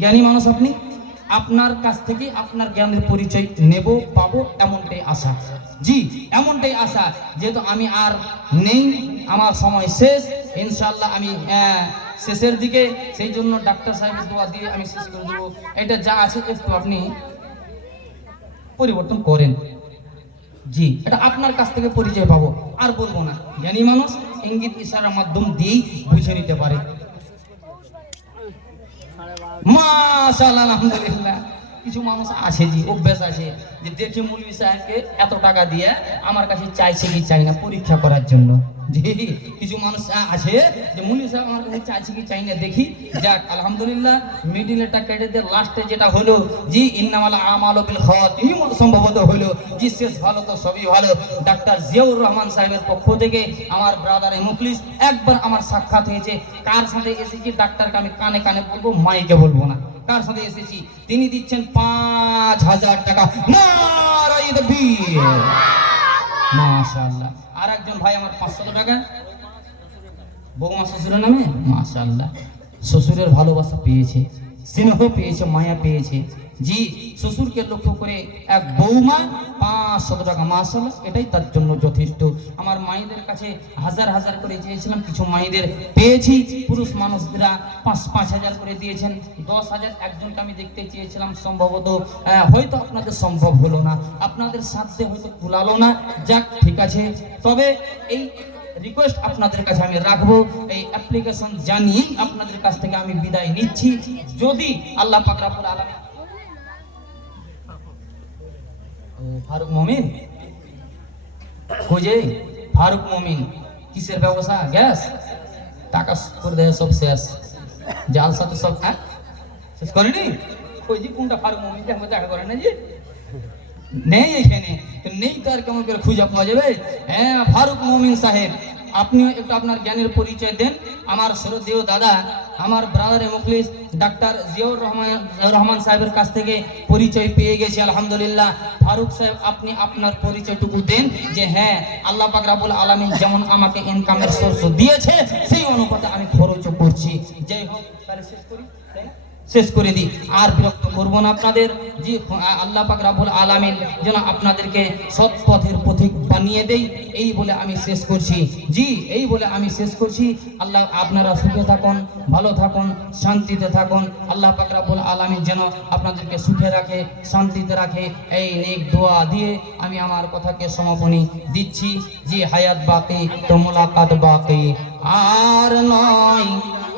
জ্ঞানী মানুষ আপনি, আপনার কাছ থেকে আপনার জ্ঞানের পরিচয় নেব, পাবো এমনটাই আশা। জি এমনটাই আশা, যেহেতু আমি আর নেই, আমার সময় শেষ ইনশাআল্লাহ, আমি শেষের দিকে, সেই জন্য ডাক্তার সাহেবের দোয়া দিয়ে আমি শেষ করে দেবো। এটা যা আছে একটু আপনি পরিবর্তন করেন। জি এটা আপনার কাছ থেকে পরিচয় পাবো, আর বলবো না। জ্ঞানী মানুষ ইঙ্গিত ইশারার মাধ্যম দিয়েই বুঝে নিতে পারে। মাশাআল্লাহ আলহামদুলিল্লাহ। কিছু মানুষ আছে জি অভ্যাস আছে যে দেখে মৌলভী সাহেবকে এত টাকা দিয়ে আমার কাছে চাইছে কি চাই না পরীক্ষা করার জন্য। জি কিছু মানুষ আছে যে মৌলভী সাহেব আমার কাছে চাইছে কি চাই না দেখি। যাক আলহামদুলিল্লাহ, মিডিলেটা কেটে দিয়ে লাস্টে যেটা হলো জি ইন্নামাল আমালু বিল খাওয়াতিম সম্ভবত হলো জি শেষ ভালো তো সবই ভালো। ডাক্তার জিয়াউর রহমান সাহেবের পক্ষ থেকে আমার ব্রাদার মুখলিস একবার আমার সাক্ষাৎ হয়েছে। কার সাথে এসেছি ডাক্তারকে আমি কানে কানে বলবো, মাইকে বলবো না। কার সাথে এসেছি, তিনি দিচ্ছেন ৫,০০০ টাকা। নারায়ে তাকবীর, মাশাআল্লাহ। আর একজন ভাই আমার ৫০০ টাকা বৌমা শ্বশুরের নামে। মাশাআল্লাহ, শ্বশুরের ভালোবাসা পেয়েছে, স্নেহ পেয়েছে, মায়া পেয়েছে। জি শ্বশুরকে লক্ষ্য করে এক বৌমা ৫০০ টাকা, মাশাআল্লাহ, এটাই তার জন্য যথেষ্ট। আমার মায়েদের কাছে হাজার হাজার করে চেয়েছিলাম, কিছু মায়েদের পেয়েছি। পুরুষ মানুষরা ৫,০০০ করে দিয়েছেন। ১০,০০০ একজনকে আমি দেখতে চেয়েছিলাম, সম্ভবত হয়তো আপনাদের সম্ভব হলো না, আপনাদের সাথে হয়তো কুলালো না। যাক ঠিক আছে, তবে এই রিকোয়েস্ট আপনাদের কাছে আমি রাখবো, এই অ্যাপ্লিকেশন জানিয়ে আপনাদের কাছ থেকে আমি বিদায় নিচ্ছি। যদি আল্লাহ পাক রব্বুল আলামিন ফারুক মমিন খোঁজে, ফারুক মমিন কিসের ব্যবসা? গ্যাস, টাকা করে দেয় সব শেষ, জালসা তো সব শেষ করেনি। খোঁজি কোনটা ফারুক মমিন, দেখা করে না জি নেই এখানে, নেই তো আর কেমন করে খুঁজে পাওয়া যাবে? হ্যাঁ ফারুক মমিন সাহেব, আপনিও একটু আপনার জ্ঞানের পরিচয় দেন। আমার শ্রদ্ধেয় দাদা, আমার ব্রাদার মুখলিস ডাক্তার জিয়াউর রহমান সাহেবের কাছ থেকে পরিচয় পেয়ে গেছি আলহামদুলিল্লাহ। ফারুক সাহেব আপনি আপনার পরিচয়টুকু দেন, যে হ্যাঁ আল্লাহ পাক রব্বুল আলামিন যেমন আমাকে ইনকামের সোর্স দিয়েছে সেই অনুপাতে আমি খরচও করছি। যাই হোক তাহলে শেষ করে দিই, আর বিরক্ত করবো না আপনাদের। জি আল্লাহ পাক রব্বুল আলামিন যেন আপনাদেরকে সৎ পথের পথিক বানিয়ে দেই, এই বলে আমি শেষ করছি। জি এই বলে আমি শেষ করছি। আল্লাহ আপনারা সুখে থাকুন, ভালো থাকুন, শান্তিতে থাকুন। আল্লাহ পাক রব্বুল আলামিন যেন আপনাদেরকে সুখে রাখে, শান্তিতে রাখে, এই নেক দোয়া দিয়ে আমি আমার কথাকে সমাপনী দিচ্ছি। জি হায়াত বাকি তো মুলাকাত বাকি, আর নয়